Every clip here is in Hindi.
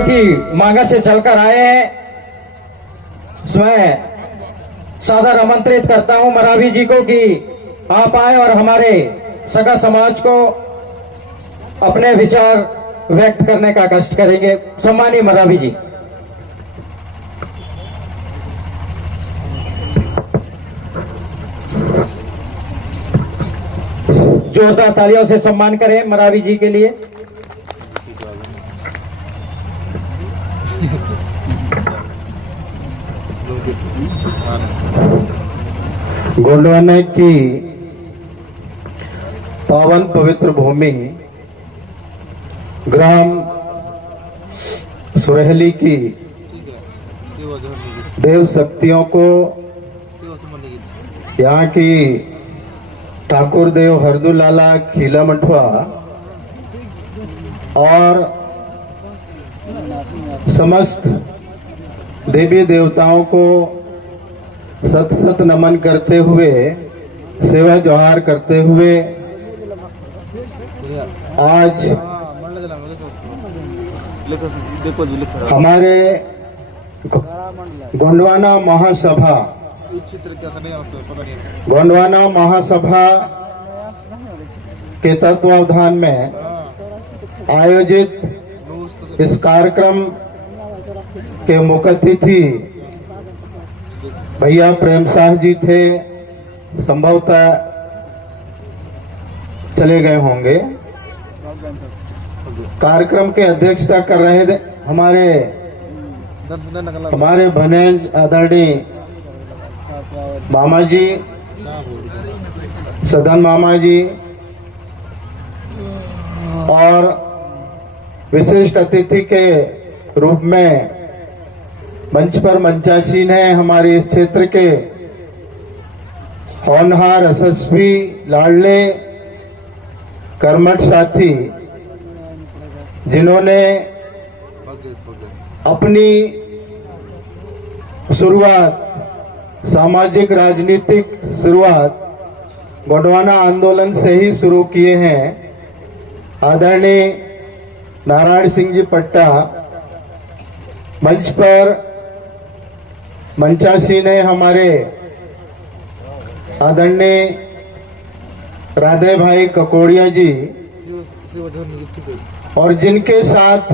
की मांगा से चलकर आए हैं, मैं सादर आमंत्रित करता हूं मरावी जी को कि आप आए और हमारे सगा समाज को अपने विचार व्यक्त करने का कष्ट करेंगे। सम्मानीय मरावी जी। जोरदार तालियों से सम्मान करें मरावी जी के लिए। गोंडवाना की पावन पवित्र भूमि ग्राम सुरहली की देव शक्तियों को यहाँ की ठाकुर देव हरदुलाला खीला मठवा और समस्त देवी देवताओं को सत सत नमन करते हुए, सेवा जोहार करते हुए आज हमारे गोंडवाना महासभा के तत्वावधान में आयोजित इस कार्यक्रम के मुख्य अतिथि भैया प्रेम शाह जी थे। संभवतः चले गए होंगे। कार्यक्रम के अध्यक्षता कर रहे थे हमारे बने आदरणीय मामा जी, सदन मामा जी, और विशिष्ट अतिथि के रूप में मंच पर मंचासीन है हमारे इस क्षेत्र के होनहार, यशस्वी, लाडले, कर्मठ साथी, जिन्होंने अपनी शुरुआत, सामाजिक राजनीतिक शुरुआत गोंडवाना आंदोलन से ही शुरू किए हैं। आदरणीय नारायण सिंह जी पट्टा मंच पर मंचासीन है हमारे आदरणीय राधे भाई ककोड़िया जी, और जिनके साथ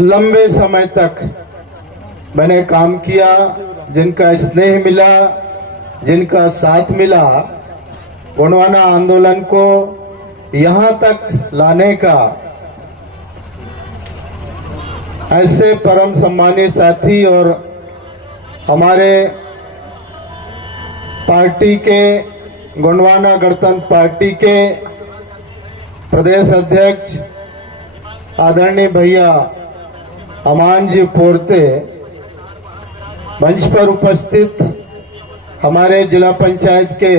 लंबे समय तक मैंने काम किया, जिनका स्नेह मिला, जिनका साथ मिला, गोंडवाना आंदोलन को यहां तक लाने का, ऐसे परम सम्मानित साथी और हमारे पार्टी के, गोंडवाना गणतंत्र पार्टी के प्रदेश अध्यक्ष आदरणीय भैया अमान जी पोरते, मंच पर उपस्थित हमारे जिला पंचायत के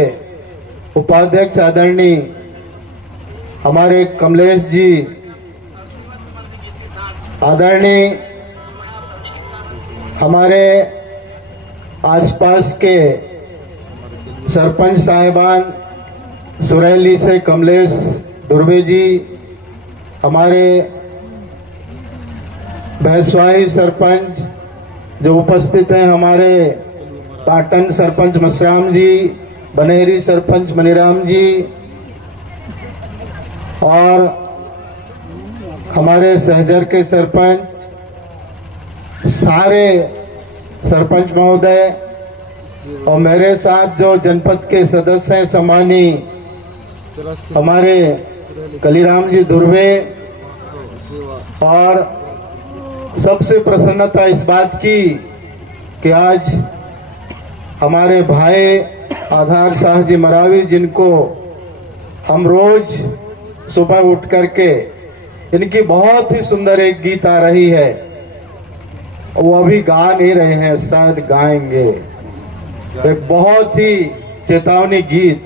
उपाध्यक्ष आदरणीय हमारे कमलेश जी, आदरणीय हमारे आसपास के सरपंच साहिबान सुरैली से कमलेश दुर्वे जी, हमारे भैंसवाही सरपंच जो उपस्थित हैं, हमारे पाटन सरपंच मसराम जी, बनेरी सरपंच मनीराम जी, और हमारे सहजर के सरपंच, सारे सरपंच महोदय, और मेरे साथ जो जनपद के सदस्य हैं, सम्मानीय हमारे कलीराम जी दुर्वे, और सबसे प्रसन्नता इस बात की कि आज हमारे भाई आधार शाह जी मरावी, जिनको हम रोज सुबह उठ करके, इनकी बहुत ही सुंदर एक गीत आ रही है, वो अभी गा नहीं रहे हैं, शायद गाएंगे, एक बहुत ही चेतावनी गीत,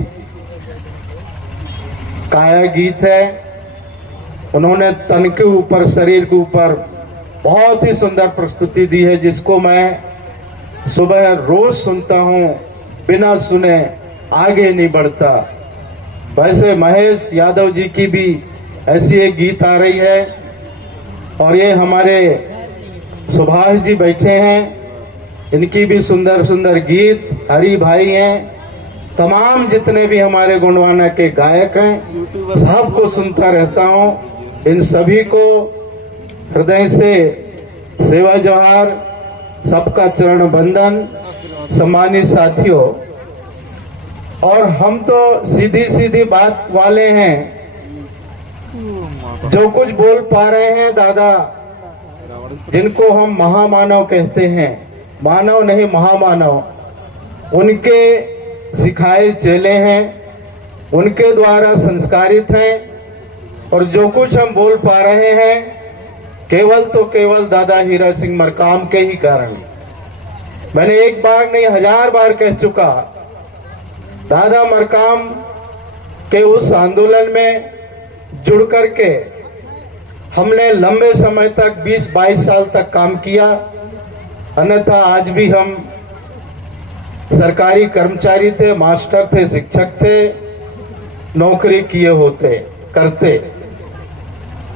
काया गीत है। उन्होंने तन के ऊपर, शरीर के ऊपर बहुत ही सुंदर प्रस्तुति दी है, जिसको मैं सुबह रोज सुनता हूं, बिना सुने आगे नहीं बढ़ता। वैसे महेश यादव जी की भी ऐसी एक गीत आ रही है, और ये हमारे सुभाष जी बैठे हैं, इनकी भी सुंदर सुंदर गीत, हरि भाई हैं, तमाम जितने भी हमारे गोंडवाना के गायक हैं, सबको सुनता रहता हूँ। इन सभी को हृदय से सेवा जोहार, सबका चरण बंदन। सम्मानित साथियों, और हम तो सीधी सीधी बात वाले हैं, जो कुछ बोल पा रहे हैं दादा, जिनको हम महामानव कहते हैं, मानव नहीं महामानव, उनके सिखाए चेले हैं, उनके द्वारा संस्कारित हैं। और जो कुछ हम बोल पा रहे हैं केवल तो केवल दादा हीरा सिंह मरकाम के ही कारण। मैंने एक बार नहीं 1000 बार कह चुका, दादा मरकाम के उस आंदोलन में जुड़ करके हमने लंबे समय तक 20-22 साल तक काम किया, अन्यथा आज भी हम सरकारी कर्मचारी थे, मास्टर थे, शिक्षक थे, नौकरी किए होते करते।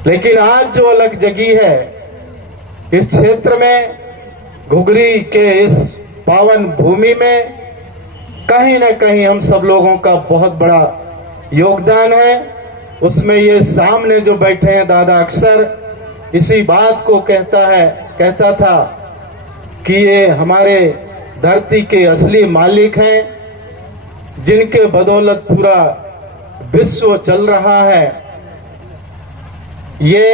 लेकिन आज जो अलग जगी है इस क्षेत्र में, घुघरी के इस पावन भूमि में, कहीं न कहीं हम सब लोगों का बहुत बड़ा योगदान है। उसमें ये सामने जो बैठे हैं दादा अक्सर इसी बात को कहता था कि ये हमारे धरती के असली मालिक हैं, जिनके बदौलत पूरा विश्व चल रहा है। ये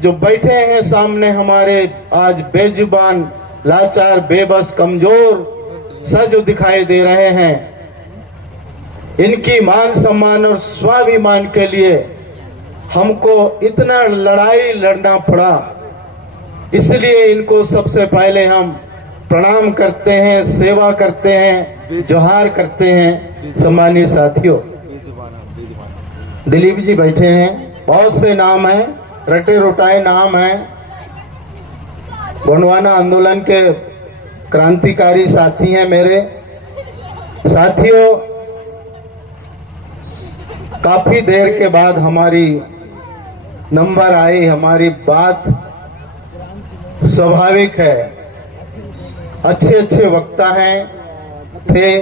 जो बैठे हैं सामने हमारे, आज बेजुबान, लाचार, बेबस, कमजोर सा जो दिखाई दे रहे हैं, इनकी मान सम्मान और स्वाभिमान के लिए हमको इतना लड़ाई लड़ना पड़ा। इसलिए इनको सबसे पहले हम प्रणाम करते हैं, सेवा करते हैं, जोहार करते हैं। सम्मानित साथियों, दिलीप जी बैठे हैं, बहुत से नाम हैं, रटे रोटाए नाम हैं, गोंडवाना आंदोलन के क्रांतिकारी साथी हैं मेरे साथियों। काफी देर के बाद हमारी नंबर आई, हमारी बात स्वाभाविक है। अच्छे अच्छे वक्ता हैं थे,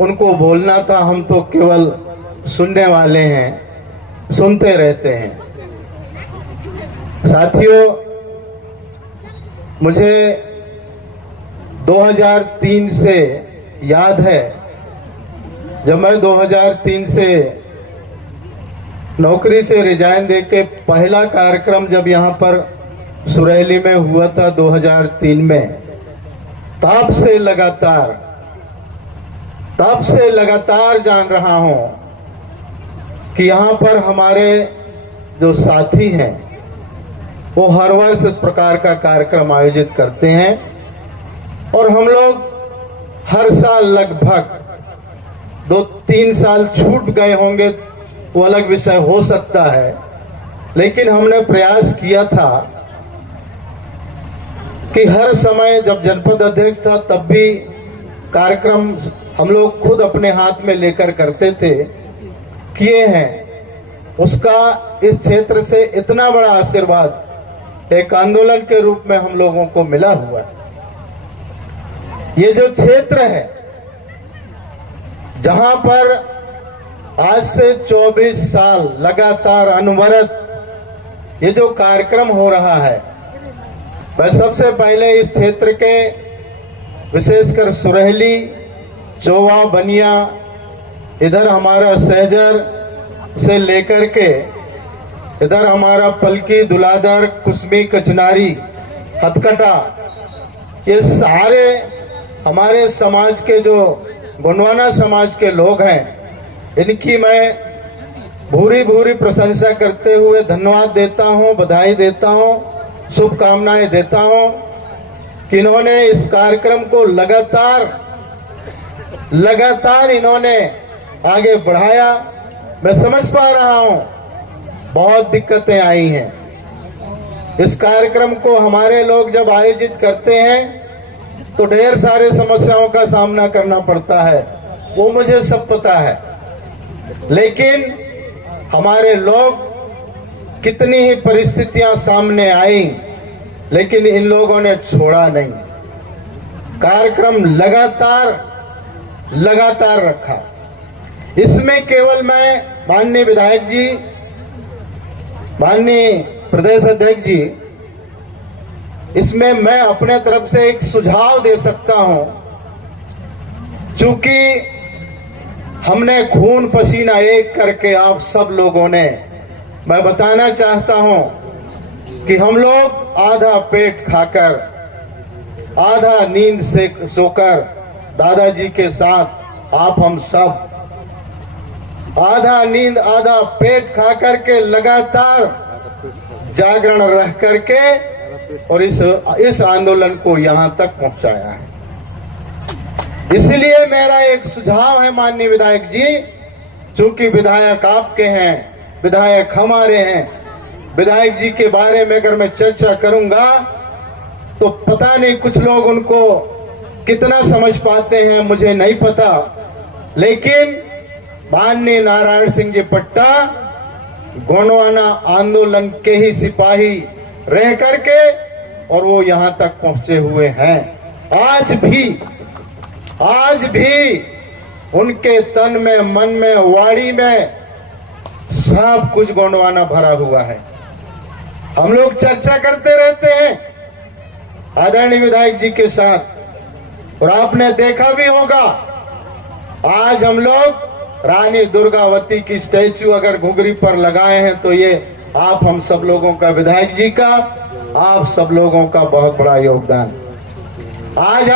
उनको बोलना था, हम तो केवल सुनने वाले हैं, सुनते रहते हैं। साथियों, मुझे 2003 से याद है, जब मैं 2003 से नौकरी से रिजाइन देके पहला कार्यक्रम जब यहाँ पर सुरैली में हुआ था 2003 में, तब से लगातार जान रहा हूं कि यहाँ पर हमारे जो साथी हैं वो हर वर्ष इस प्रकार का कार्यक्रम आयोजित करते हैं। और हम लोग हर साल लगभग 2-3 साल छूट गए होंगे, वो अलग विषय हो सकता है, लेकिन हमने प्रयास किया था कि हर समय, जब जनपद अध्यक्ष था तब भी कार्यक्रम हम लोग खुद अपने हाथ में लेकर करते थे, किए हैं। उसका इस क्षेत्र से इतना बड़ा आशीर्वाद एक आंदोलन के रूप में हम लोगों को मिला हुआ है। ये जो क्षेत्र है जहां पर आज से 24 साल लगातार अनवरत ये जो कार्यक्रम हो रहा है, मैं सबसे पहले इस क्षेत्र के विशेषकर सुरैली, चोवा, बनिया, इधर हमारा सहजर से लेकर के इधर हमारा पलकी, दुलाधर, कुसमी, कचनारी, हथकटा, ये सारे हमारे समाज के जो गोंडवाना समाज के लोग हैं, इनकी मैं भूरी भूरी प्रशंसा करते हुए धन्यवाद देता हूं, बधाई देता हूं, शुभकामनाएं देता हूं कि इन्होंने इस कार्यक्रम को लगातार इन्होंने आगे बढ़ाया। मैं समझ पा रहा हूं बहुत दिक्कतें आई हैं। इस कार्यक्रम को हमारे लोग जब आयोजित करते हैं तो ढेर सारे समस्याओं का सामना करना पड़ता है, वो मुझे सब पता है। लेकिन हमारे लोग कितनी ही परिस्थितियां सामने आई, लेकिन इन लोगों ने छोड़ा नहीं। कार्यक्रम लगातार रखा। इसमें केवल मैं माननीय विधायक जी, माननीय प्रदेश अध्यक्ष जी, इसमें मैं अपने तरफ से एक सुझाव दे सकता हूं। चूंकि हमने खून पसीना एक करके आप सब लोगों ने, मैं बताना चाहता हूं कि हम लोग आधा पेट खाकर, आधा नींद से सोकर दादाजी के साथ आप हम सब आधा नींद आधा पेट खा करके लगातार जागरण रह करके और इस आंदोलन को यहां तक पहुंचाया है। इसलिए मेरा एक सुझाव है माननीय विधायक जी, चूंकि विधायक आपके हैं, विधायक हमारे हैं, विधायक जी के बारे में अगर मैं चर्चा करूंगा तो पता नहीं कुछ लोग उनको कितना समझ पाते हैं, मुझे नहीं पता। लेकिन माननीय नारायण सिंह जी पट्टा गोंडवाना आंदोलन के ही सिपाही रह करके और वो यहां तक पहुंचे हुए हैं। आज भी उनके तन में, मन में, वाणी में सब कुछ गोंडवाना भरा हुआ है। हम लोग चर्चा करते रहते हैं आदरणीय विधायक जी के साथ, और आपने देखा भी होगा आज हम लोग रानी दुर्गावती की स्टैचू अगर घुघरी पर लगाए हैं तो ये आप हम सब लोगों का, विधायक जी का, आप सब लोगों का बहुत बड़ा योगदान। आज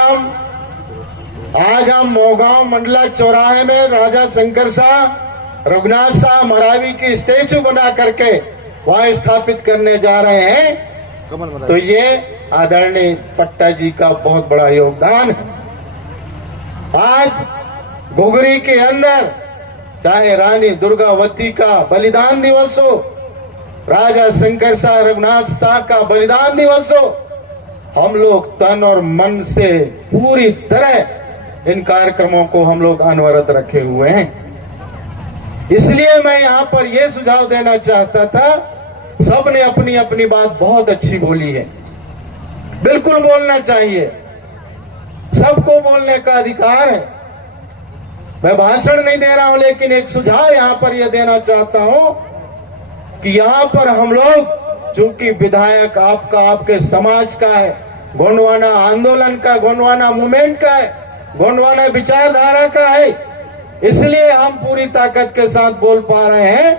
हम मोगांव मंडला चौराहे में राजा शंकर शाह, रघुनाथ शाह मरावी की स्टैचू बना करके वहां स्थापित करने जा रहे हैं, तो ये आदरणीय पट्टा जी का बहुत बड़ा योगदान है। आज घुघरी के अंदर चाहे रानी दुर्गावती का बलिदान दिवस हो, राजा शंकर शाह, रघुनाथ शाह का बलिदान दिवस हो, हम लोग तन और मन से पूरी तरह इन कार्यक्रमों को हम लोग अनवरत रखे हुए हैं। इसलिए मैं यहाँ पर यह सुझाव देना चाहता था, सबने अपनी अपनी बात बहुत अच्छी बोली है, बिल्कुल बोलना चाहिए, सबको बोलने का अधिकार है। मैं भाषण नहीं दे रहा हूं, लेकिन एक सुझाव यहां पर यह देना चाहता हूं कि यहां पर हम लोग, चूंकि विधायक आपका, आपके समाज का है, गोंडवाना आंदोलन का, गोंडवाना मूवमेंट का है, गोंडवाना विचारधारा का है, इसलिए हम पूरी ताकत के साथ बोल पा रहे हैं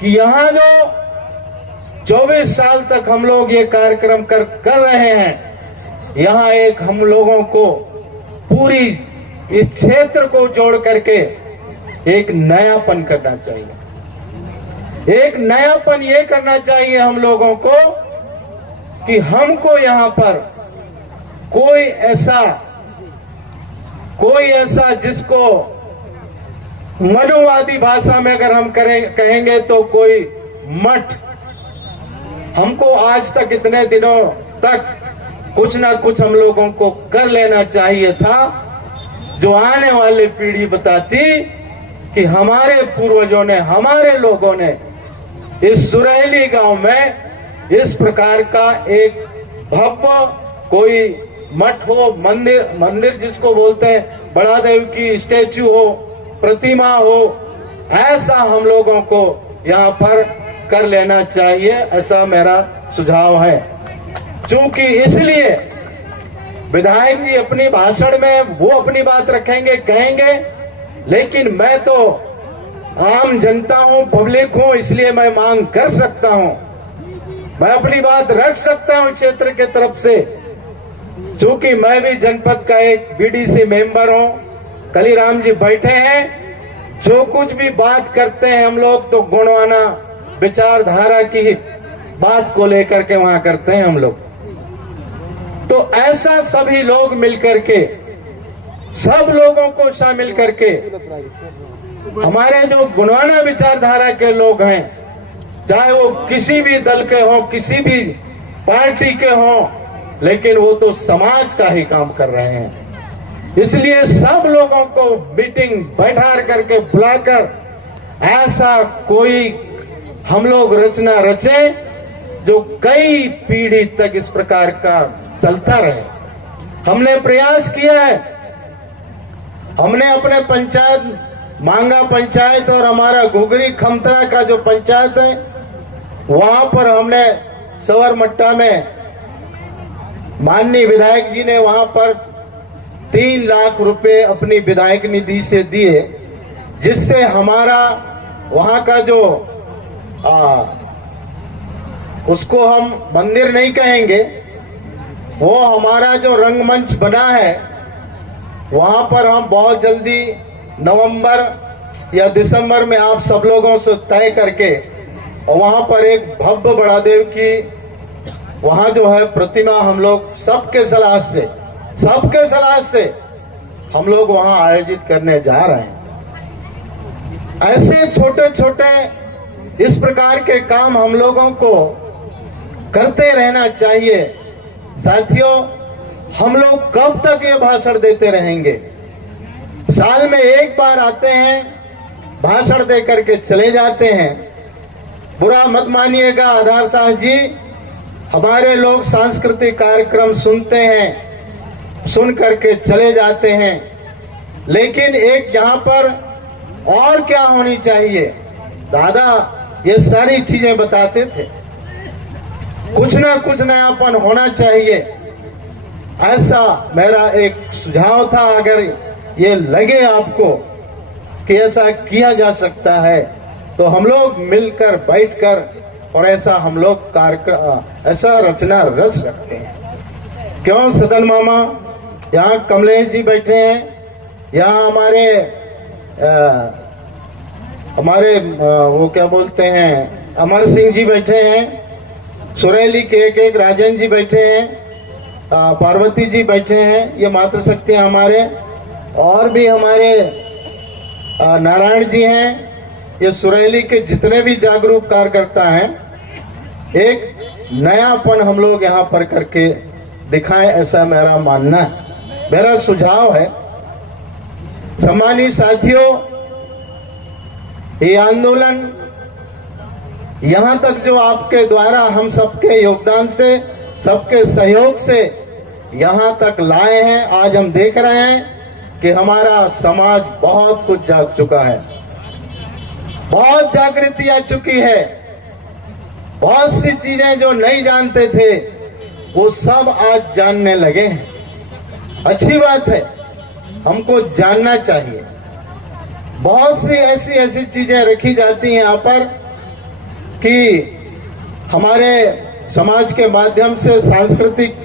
कि यहां जो 24 साल तक हम लोग ये कार्यक्रम कर रहे हैं, यहां एक हम लोगों को पूरी इस क्षेत्र को जोड़ करके एक नयापन करना चाहिए। एक नयापन ये करना चाहिए हम लोगों को कि हमको यहाँ पर कोई ऐसा जिसको मनुवादी भाषा में अगर हम कहेंगे तो कोई मठ, हमको आज तक इतने दिनों तक कुछ ना कुछ हम लोगों को कर लेना चाहिए था, जो आने वाली पीढ़ी बताती कि हमारे पूर्वजों ने, हमारे लोगों ने इस सुरैली गांव में इस प्रकार का एक भव्य कोई मठ हो, मंदिर जिसको बोलते हैं, बड़ा देव की स्टैचू हो, प्रतिमा हो, ऐसा हम लोगों को यहाँ पर कर लेना चाहिए, ऐसा मेरा सुझाव है। क्योंकि इसलिए विधायक जी अपनी भाषण में वो अपनी बात रखेंगे, कहेंगे, लेकिन मैं तो आम जनता हूं, पब्लिक हूं, इसलिए मैं मांग कर सकता हूं, मैं अपनी बात रख सकता हूं क्षेत्र के तरफ से। चूंकि मैं भी जनपद का एक बीडीसी मेंबर हूं, कलीराम जी बैठे हैं, जो कुछ भी बात करते हैं हम लोग तो गोंडवाना विचारधारा की बात को लेकर के वहां करते हैं हम लोग। तो ऐसा सभी लोग मिलकर के, सब लोगों को शामिल करके, हमारे जो गोंडवाना विचारधारा के लोग हैं, चाहे वो किसी भी दल के हों, किसी भी पार्टी के हों, लेकिन वो तो समाज का ही काम कर रहे हैं। इसलिए सब लोगों को मीटिंग बैठा करके बुलाकर ऐसा कोई हम लोग रचना रचे जो कई पीढ़ी तक इस प्रकार का चलता रहे। हमने प्रयास किया है, हमने अपने पंचायत मांगा पंचायत और हमारा घुघरी खमतरा का जो पंचायत है वहां पर हमने सवरमट्टा में माननीय विधायक जी ने वहां पर 3 लाख रुपए अपनी विधायक निधि से दिए, जिससे हमारा वहां का जो उसको हम मंदिर नहीं कहेंगे, वो हमारा जो रंगमंच बना है वहां पर हम बहुत जल्दी नवंबर या दिसंबर में आप सब लोगों से तय करके और वहां पर एक भव्य बड़ादेव की वहां जो है प्रतिमा हम लोग सबके सलाह से हम लोग वहां आयोजित करने जा रहे हैं। ऐसे छोटे छोटे इस प्रकार के काम हम लोगों को करते रहना चाहिए। साथियों, हम लोग कब तक ये भाषण देते रहेंगे? साल में एक बार आते हैं, भाषण दे करके चले जाते हैं। बुरा मत मानिएगा आधार साहब जी, हमारे लोग सांस्कृतिक कार्यक्रम सुनते हैं, सुन करके चले जाते हैं, लेकिन एक यहाँ पर और क्या होनी चाहिए? दादा ये सारी चीजें बताते थे, कुछ ना कुछ नयापन होना चाहिए। ऐसा मेरा एक सुझाव था। अगर ये लगे आपको कि ऐसा किया जा सकता है तो हम लोग मिलकर बैठकर और ऐसा हम लोग कार्यक्रम ऐसा रचना रच सकते हैं। क्यों सदन मामा, यहाँ कमलेश जी बैठे हैं, यहाँ हमारे वो क्या बोलते हैं अमर सिंह जी बैठे हैं, सुरेली के एक राजन जी बैठे हैं, पार्वती जी बैठे हैं, ये मातृशक्ति हमारे, और भी हमारे नारायण जी हैं। ये सुरेली के जितने भी जागरूक कार्यकर्ता हैं, एक नयापन हम लोग यहाँ पर करके दिखाएं, ऐसा मेरा मानना है, मेरा सुझाव है। सम्मानित साथियों, ये आंदोलन यहाँ तक जो आपके द्वारा हम सबके योगदान से, सबके सहयोग से यहाँ तक लाए हैं, आज हम देख रहे हैं कि हमारा समाज बहुत कुछ जाग चुका है, बहुत जागृति आ चुकी है। बहुत सी चीजें जो नहीं जानते थे वो सब आज जानने लगे हैं। अच्छी बात है, हमको जानना चाहिए। बहुत सी ऐसी चीजें रखी जाती हैं यहाँ पर कि हमारे समाज के माध्यम से, सांस्कृतिक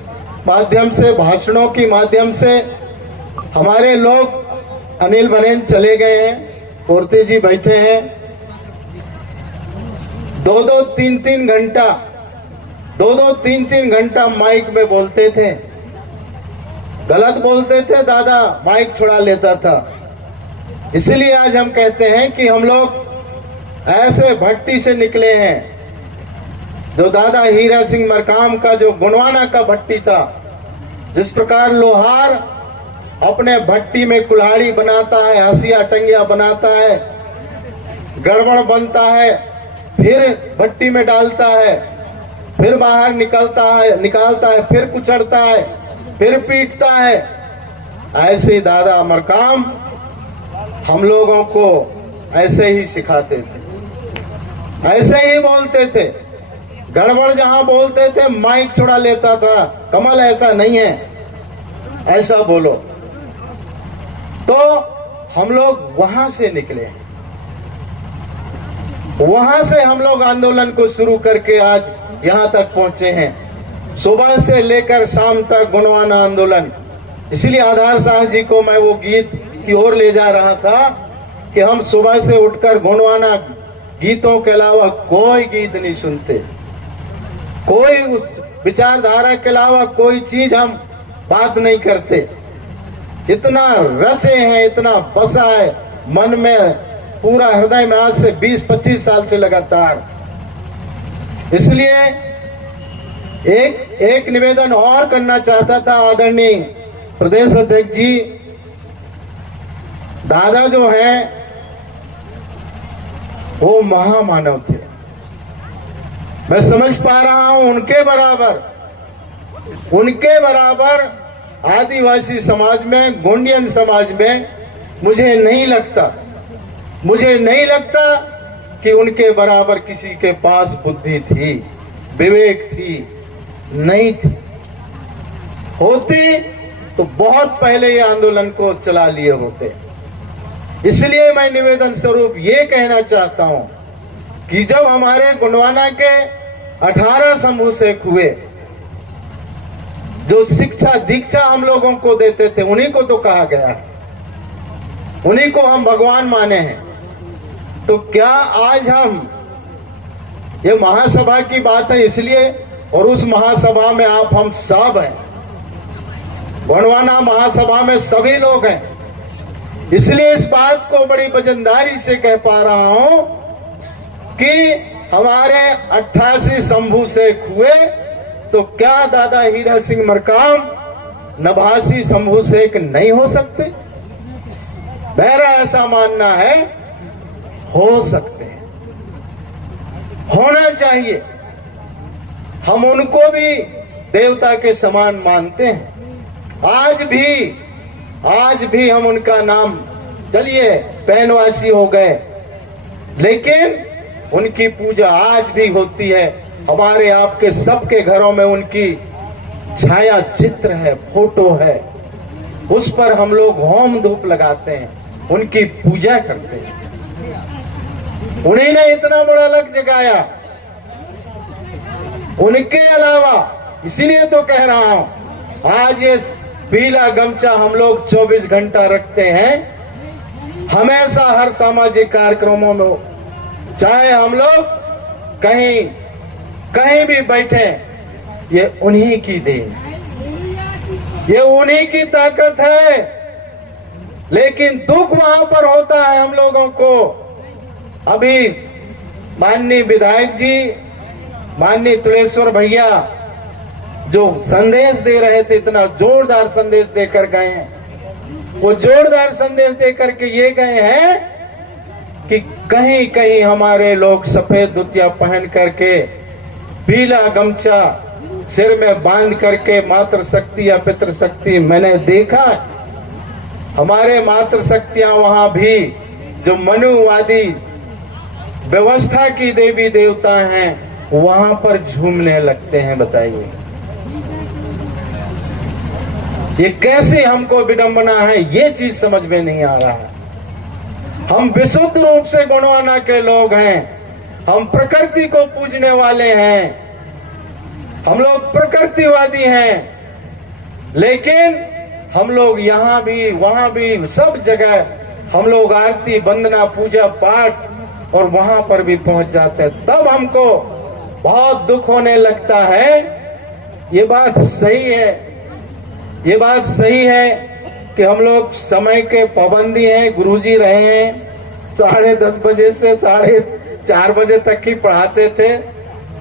माध्यम से, भाषणों के माध्यम से हमारे लोग, अनिल बनेन चले गए हैं, मूर्ति जी बैठे हैं, 2-2, 3-3 घंटा 2-3 घंटा माइक में बोलते थे। गलत बोलते थे, दादा माइक छुड़ा लेता था। इसलिए आज हम कहते हैं कि हम लोग ऐसे भट्टी से निकले हैं जो दादा हीरा सिंह मरकाम का जो गुणवाना का भट्टी था। जिस प्रकार लोहार अपने भट्टी में कुल्हाड़ी बनाता है, हसिया टंगिया बनाता है, गड़बड़ बनता है, फिर भट्टी में डालता है, फिर बाहर निकालता है, फिर कुचड़ता है, फिर पीटता है, ऐसे ही दादा मरकाम हम लोगों को ऐसे ही सिखाते थे, ऐसे ही बोलते थे। गड़बड़ जहां बोलते थे माइक छुड़ा लेता था, कमल ऐसा नहीं है, ऐसा बोलो। तो हम लोग वहां से निकले, वहां से हम लोग आंदोलन को शुरू करके आज यहां तक पहुंचे हैं। सुबह से लेकर शाम तक गुणवाना आंदोलन। इसलिए आधार साहब जी को मैं वो गीत की ओर ले जा रहा था कि हम सुबह से उठकर गुणवाना गीतों के अलावा कोई गीत नहीं सुनते, कोई उस विचारधारा के अलावा कोई चीज हम बात नहीं करते। इतना रचे हैं, इतना बसा है मन में, पूरा हृदय में, आज से 20-25 साल से लगातार। इसलिए एक निवेदन और करना चाहता था आदरणीय प्रदेश अध्यक्ष जी। दादा जो हैं वो महामानव थे, मैं समझ पा रहा हूं उनके बराबर आदिवासी समाज में, गोंडियन समाज में मुझे नहीं लगता कि उनके बराबर किसी के पास बुद्धि थी, विवेक थी, नहीं थी। होती तो बहुत पहले ये आंदोलन को चला लिए होते। इसलिए मैं निवेदन स्वरूप ये कहना चाहता हूं कि जब हमारे गोंडवाना के 18 समूह से हुए, जो शिक्षा दीक्षा हम लोगों को देते थे, उन्हीं को तो कहा गया है, उन्हीं को हम भगवान माने हैं। तो क्या आज ये महासभा की बात है इसलिए, और उस महासभा में हम सब हैं, गोंडवाना महासभा में सभी लोग हैं, इसलिए इस बात को बड़ी वजनदारी से कह पा रहा हूं कि हमारे 88 शंभू से हुए तो क्या दादा हीरा सिंह मरकाम 89 शंभू से नहीं हो सकते? मेरा ऐसा मानना है, हो सकते हैं, होना चाहिए। हम उनको भी देवता के समान मानते हैं। आज भी हम उनका नाम, चलिए पैनवासी हो गए, लेकिन उनकी पूजा आज भी होती है। हमारे आपके सबके घरों में उनकी छाया चित्र है, फोटो है, उस पर हम लोग होम धूप लगाते हैं, उनकी पूजा करते हैं। उन्हीं ने इतना बड़ा लक जगाया, उनके अलावा, इसीलिए तो कह रहा हूं, आज ये पीला गमछा हम लोग 24 घंटा रखते हैं, हमेशा हर सामाजिक कार्यक्रमों में, चाहे हम लोग कहीं भी बैठे, ये उन्हीं की देन, ये उन्हीं की ताकत है। लेकिन दुख वहां पर होता है हम लोगों को। अभी माननीय विधायक जी, माननीय तुलेश्वर भैया जो संदेश दे रहे थे, इतना जोरदार संदेश देकर गए हैं, वो जोरदार संदेश देकर के ये गए हैं कि कहीं कहीं हमारे लोग सफेद धोतिया पहन करके, पीला गमछा सिर में बांध करके मातृशक्ति या पितृशक्ति, मैंने देखा हमारे मातृशक्तियां वहां भी जो मनुवादी व्यवस्था की देवी देवता हैं, वहां पर झूमने लगते हैं। बताइए ये कैसे हमको विडंबना है, ये चीज समझ में नहीं आ रहा है। हम विशुद्ध रूप से गोंडवाना के लोग हैं, हम प्रकृति को पूजने वाले हैं, हम लोग प्रकृतिवादी हैं, लेकिन हम लोग यहाँ भी वहां भी सब जगह हम लोग आरती वंदना पूजा पाठ और वहां पर भी पहुंच जाते हैं, तब हमको बहुत दुख होने लगता है। ये बात सही है, ये बात सही है कि हम लोग समय के पाबंदी हैं, गुरुजी रहे हैं, 10:30 बजे से 4:30 बजे तक ही पढ़ाते थे।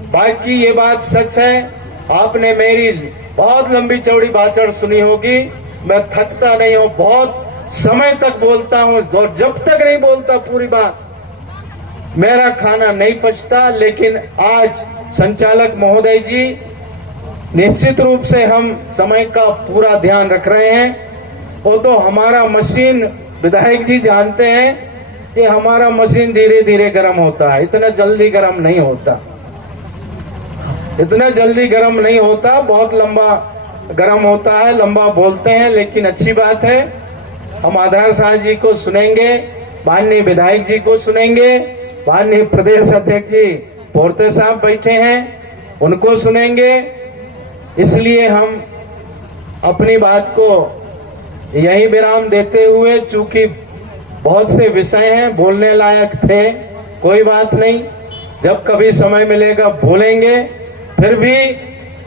बाकी ये बात सच है, आपने मेरी बहुत लंबी चौड़ी भाषण सुनी होगी, मैं थकता नहीं हूँ, बहुत समय तक बोलता हूँ, और जब तक नहीं बोलता पूरी बात मेरा खाना नहीं पचता। लेकिन आज संचालक महोदय जी, निश्चित रूप से हम समय का पूरा ध्यान रख रहे हैं। वो तो हमारा मशीन, विधायक जी जानते हैं कि हमारा मशीन धीरे धीरे गर्म होता है, इतना जल्दी गर्म नहीं होता, इतना जल्दी गर्म नहीं होता, बहुत लंबा गर्म होता है, लंबा बोलते हैं। लेकिन अच्छी बात है, हम आधार साहब जी को सुनेंगे, माननीय विधायक जी को सुनेंगे, माननीय प्रदेश अध्यक्ष जी पोरते साहब बैठे हैं, उनको सुनेंगे। इसलिए हम अपनी बात को यही विराम देते हुए, चूंकि बहुत से विषय हैं बोलने लायक थे, कोई बात नहीं, जब कभी समय मिलेगा बोलेंगे। फिर भी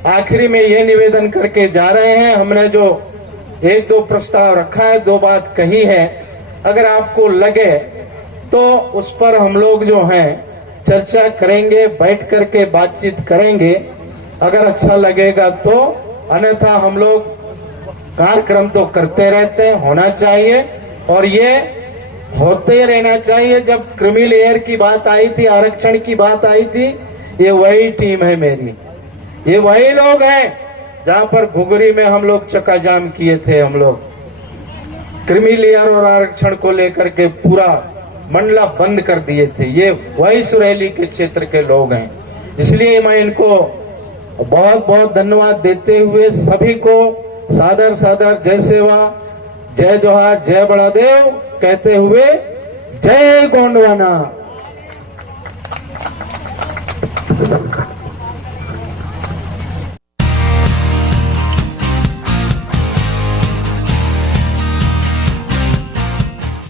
आखिरी में ये निवेदन करके जा रहे हैं, हमने जो 1-2 प्रस्ताव रखा है, 2 बात कही है, अगर आपको लगे तो उस पर हम लोग जो हैं चर्चा करेंगे, बैठ करके बातचीत करेंगे, अगर अच्छा लगेगा तो। अन्यथा हम लोग कार्यक्रम तो करते रहते हैं, होना चाहिए और ये होते रहना चाहिए। जब क्रीमी लेयर की बात आई थी, आरक्षण की बात आई थी, ये वही टीम है मेरी, ये वही लोग हैं जहां पर घुघरी में हम लोग चक्का जाम किए थे। हम लोग क्रीमी लेयर और आरक्षण को लेकर के पूरा मंडला बंद कर दिए थे। ये वही सुरेली के क्षेत्र के लोग हैं। इसलिए मैं इनको बहुत बहुत धन्यवाद देते हुए सभी को सादर सादर जय सेवा, जय जोहार, जय बड़ादेव कहते हुए जय गोंडवाना।